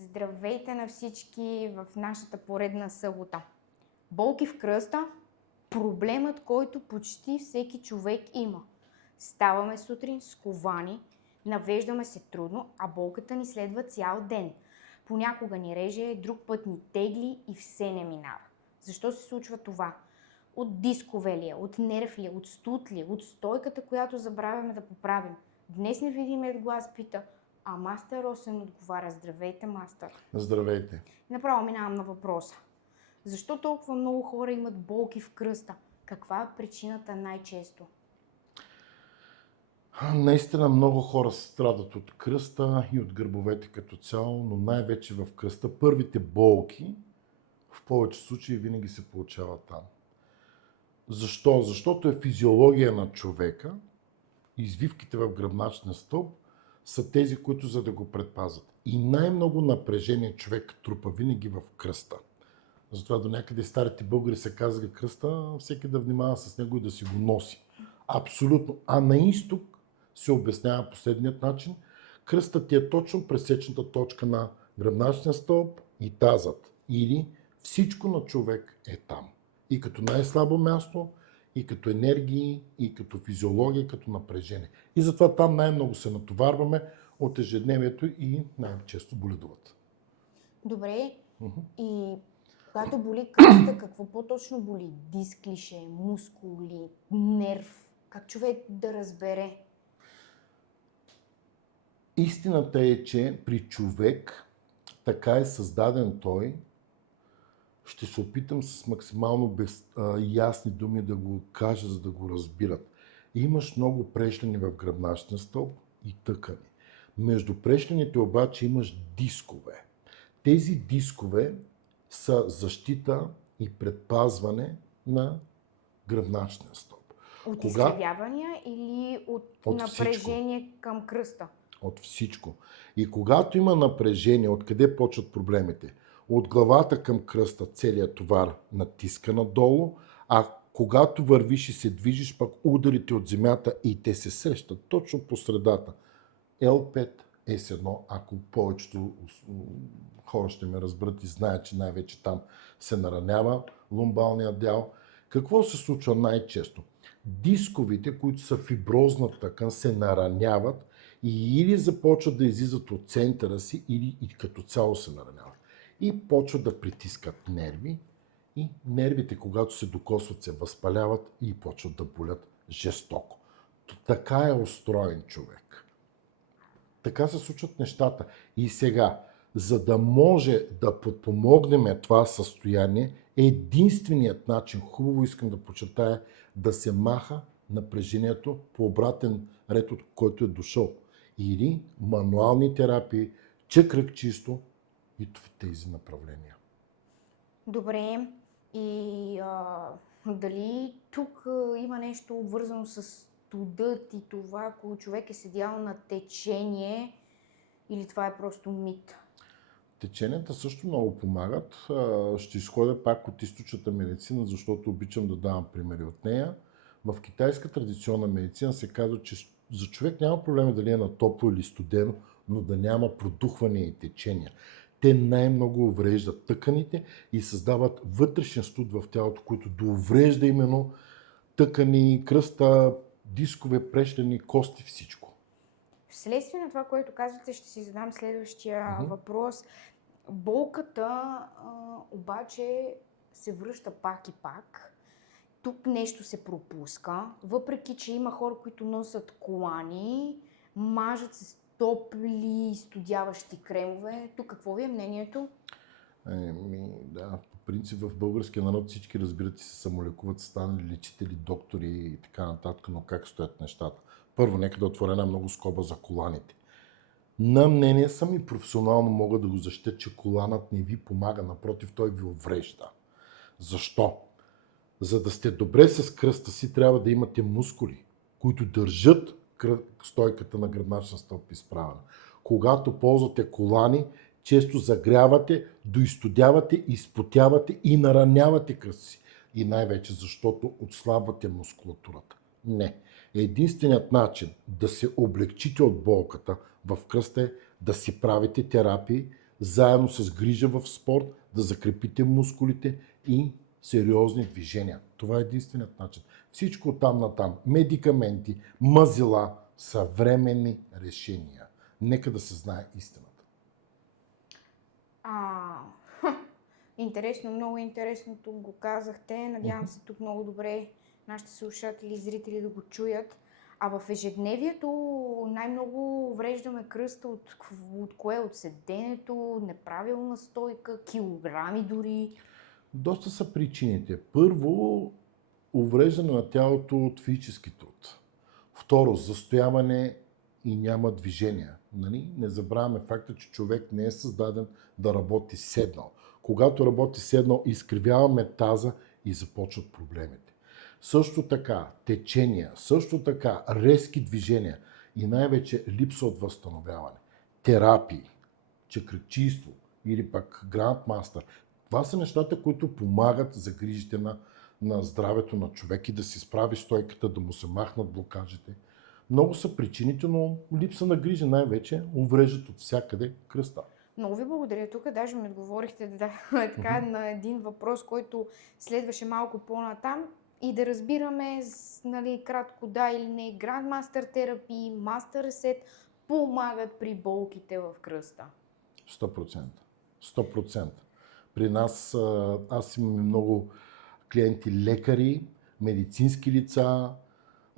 Здравейте на всички в нашата поредна събота. Болки в кръста – проблемът, който почти всеки човек има. Ставаме сутрин сковани, навеждаме се трудно, а болката ни следва цял ден. Понякога ни реже, друг път ни тегли и все не минава. Защо се случва това? От дискове ли, от нерв ли, от студ ли, от стойката, която забравяме да поправим? Днес невидимият глас пита, а мастер Росен отговаря: здравейте, мастер. Здравейте. Направо минавам на въпроса. Защо толкова много хора имат болки в кръста? Каква е причината най-често? Наистина много хора страдат от кръста и от гърбовете като цяло, но най-вече в кръста. Първите болки в повече случаи винаги се получават там. Защо? Защото е физиология на човека. Извивките в гръбначния стълб са тези, които за да го предпазват. И най-много напрежение човек трупа винаги в кръста. Затова до някъде старите българи са казали кръста, всеки да внимава с него и да си го носи. Абсолютно. А на изток се обяснява последният начин. Кръстът е точно пресечната точка на гръбначния стълб и тазът. Или всичко на човек е там. И като най-слабо място, и като енергии, и като физиология, и като напрежение. И затова там най-много се натоварваме от ежедневието и най-често боледуват. Добре, и когато боли кръста, какво по-точно боли? Диск ли ще, мускул ли, нерв? Как човек да разбере? Истината е, че при човек така е създаден той. Ще се опитам с максимално ясни думи да го кажа, за да го разбират. Имаш много прешлени в гръбначния стълб и тъкани. Между прешлените обаче имаш дискове. Тези дискове са защита и предпазване на гръбначния стълб. От изкривявания или от напрежение всичко към кръста? От всичко. И когато има напрежение, откъде почват проблемите? От главата към кръста целият товар натиска надолу, а когато вървиш и се движиш, пък ударите от земята и те се срещат точно по средата. L5, S1, ако повечето хора ще ме разберат и знаят, че най-вече там се наранява лумбалния дял. Какво се случва най-често? Дисковите, които са фиброзна тъкан, се нараняват и или започват да излизат от центъра си, или и като цяло се нараняват. И почват да притискат нерви и нервите, когато се докосват, се възпаляват и почват да болят жестоко. Така е устроен човек. Така се случват нещата. И сега, за да може да подпомогнем това състояние, единственият начин, хубаво искам да подчертая, да се маха напрежението по обратен ред, от който е дошъл. Или мануални терапии, чакрък чисто и в тези направления. Добре, и дали тук има нещо обвързано с студът и това, ако човек е седял на течение, или това е просто мит? Теченията също много помагат. Ще изходя пак от източната медицина, защото обичам да давам примери от нея. В китайска традиционна медицина се казва, че за човек няма проблема дали е на топло или студено, но да няма продухване и течения. Те най-много увреждат тъканите и създават вътрешен студ в тялото, който доврежда именно тъкани, кръста, дискове, прешлени, кости, всичко. Вследствие на това, което казвате, ще си задам следващия въпрос. Болката обаче се връща пак и пак. Тук нещо се пропуска, въпреки че има хора, които носят колани, мажат се с топли, студяващи кремове. Тук какво ви е мнението? Да, по принцип в българския народ всички, разбирате, се самолекуват, станали лечители, доктори и така нататък, но как стоят нещата? Първо, нека да отворя една много скоба за коланите. На мнение съм и професионално мога да го защитя, че коланът не ви помага, напротив, той ви уврежда. Защо? За да сте добре с кръста си, трябва да имате мускули, които държат стойката на гръбначния стълб изправена. Когато ползвате колани, често загрявате, доизстудявате, изпотявате и наранявате кръста си. И най-вече защото отслабвате мускулатурата. Не. Единственият начин да се облегчите от болката в кръста е да си правите терапии, заедно с грижа в спорт, да закрепите мускулите и сериозни движения. Това е единственият начин. Всичко там натам, медикаменти, мазила, съвременни решения. Нека да се знае истината. А, интересно, много интересно тук го казахте. Надявам се тук много добре нашите слушатели и зрители да го чуят. А в ежедневието най-много увреждаме кръста от кое? От седенето, неправилна стойка, килограми дори. Доста са причините. Първо, увреждане на тялото от физически труд. Второ, застояване и няма движение. Нали? Не забравяме факта, че човек не е създаден да работи седнал. Когато работи седнал, изкривяваме таза и започват проблемите. Също така, течения, също така, резки движения и най-вече липса от възстановяване. Терапии, чакръчийство или пък грандмастър. Това са нещата, които помагат за грижите на здравето на човек и да си справи стойката, да му се махнат блокажите. Много са причините, но липса на грижа най-вече увреждат от всякъде кръста. Много ви благодаря. Тук даже ми отговорихте така, на един въпрос, който следваше малко по-натам и да разбираме нали, кратко да или не. Grandmaster терапии, Master Reset помагат при болките в кръста. 100%. 100%. При нас, аз имам много клиенти лекари, медицински лица,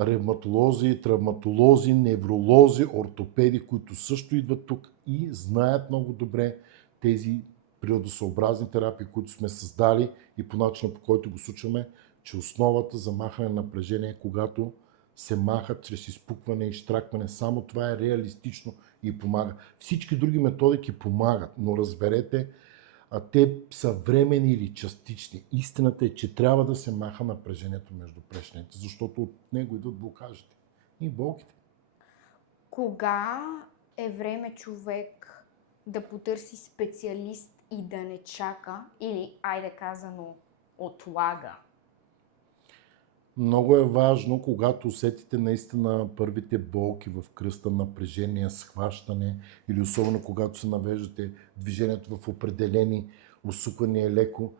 ревматолози, травматолози, невролози, ортопеди, които също идват тук и знаят много добре тези природосъобразни терапии, които сме създали и по начина, по който го случваме, че основата за махане на напрежение е когато се махат чрез изпукване и щракване. Само това е реалистично и помага. Всички други методики помагат, но разберете, те са временни или частични. Истината е, че трябва да се маха напрежението между прешните, защото от него идват блокажите и болките. Кога е време човек да потърси специалист и да не чака или, айде казано, отлага? Много е важно, когато усетите наистина първите болки в кръста, напрежение, схващане или особено когато се навеждате движението в определени усуквания леко,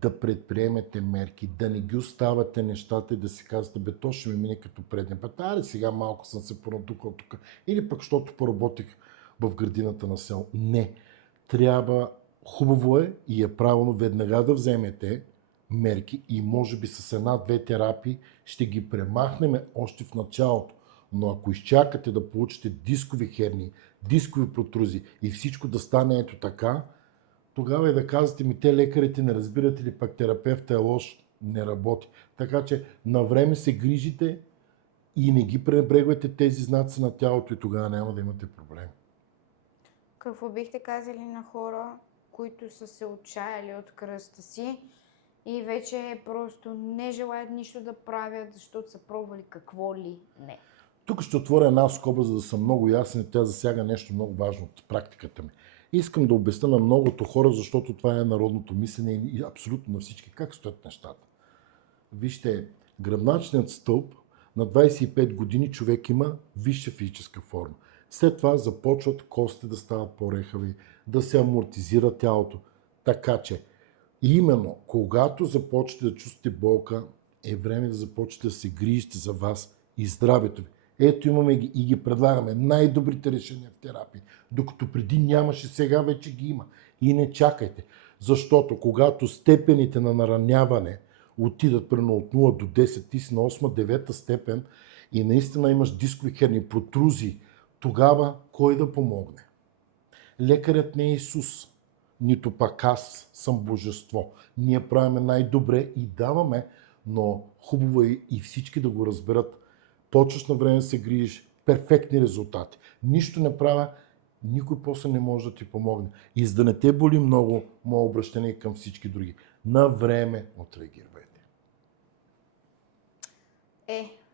да предприемете мерки, да не ги оставате нещата и да си казвате, бе, то ще ми мине като предния път, аре сега малко съм се понатукал тук, или пък защото поработих в градината на село. Не, трябва, хубаво е и е правилно веднага да вземете мерки и може би с една-две терапии ще ги премахнем още в началото. Но ако изчакате да получите дискови херни, дискови протрузи и всичко да стане ето така, тогава и да казвате ми, те лекарите не разбират или пък терапевта е лош, не работи. Така че на време се грижите и не ги пренебрегвайте тези знаци на тялото и тогава няма да имате проблеми. Какво бихте казали на хора, които са се отчаяли от кръста си и вече просто не желаят нищо да правят, защото са пробвали какво ли не? Тук ще отворя една скоба, за да съм много ясен и тя засяга нещо много важно от практиката ми. Искам да обясня на многото хора, защото това е народното мислене и абсолютно на всички. Как стоят нещата? Вижте, гръбначният стълб на 25 години човек има висша физическа форма. След това започват костите да стават по-рехави, да се амортизира тялото. Така че, именно когато започнете да чувствате болка, е време да започнете да се грижите за вас и здравето ви. Ето имаме ги и ги предлагаме най-добрите решения в терапия. Докато преди нямаше, сега вече ги има. И не чакайте. Защото когато степените на нараняване отидат примерно от 0 до 10, ти си на 8-9 степен и наистина имаш дискови херни, протрузии, тогава кой да помогне? Лекарят не е Исус, нито пак аз съм божество. Ние правиме най-добре и даваме, но хубаво е и всички да го разберат. Почваш на време да се грижиш, перфектни резултати. Нищо не правя, никой после не може да ти помогне. И за да не те боли много, мое обращение към всички други. На време отреагирайте.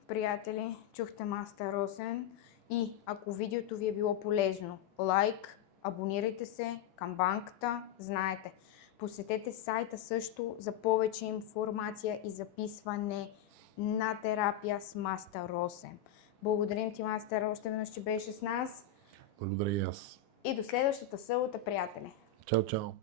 Приятели, чухте Мастер Росен и ако видеото ви е било полезно, лайк, абонирайте се, камбанката, знаете. Посетете сайта също за повече информация и записване на терапия с Мастер Росен. Благодарим ти, Мастер, още веднъж, че беше с нас. Благодаря и аз. И до следващата събота, приятели! Чао, чао!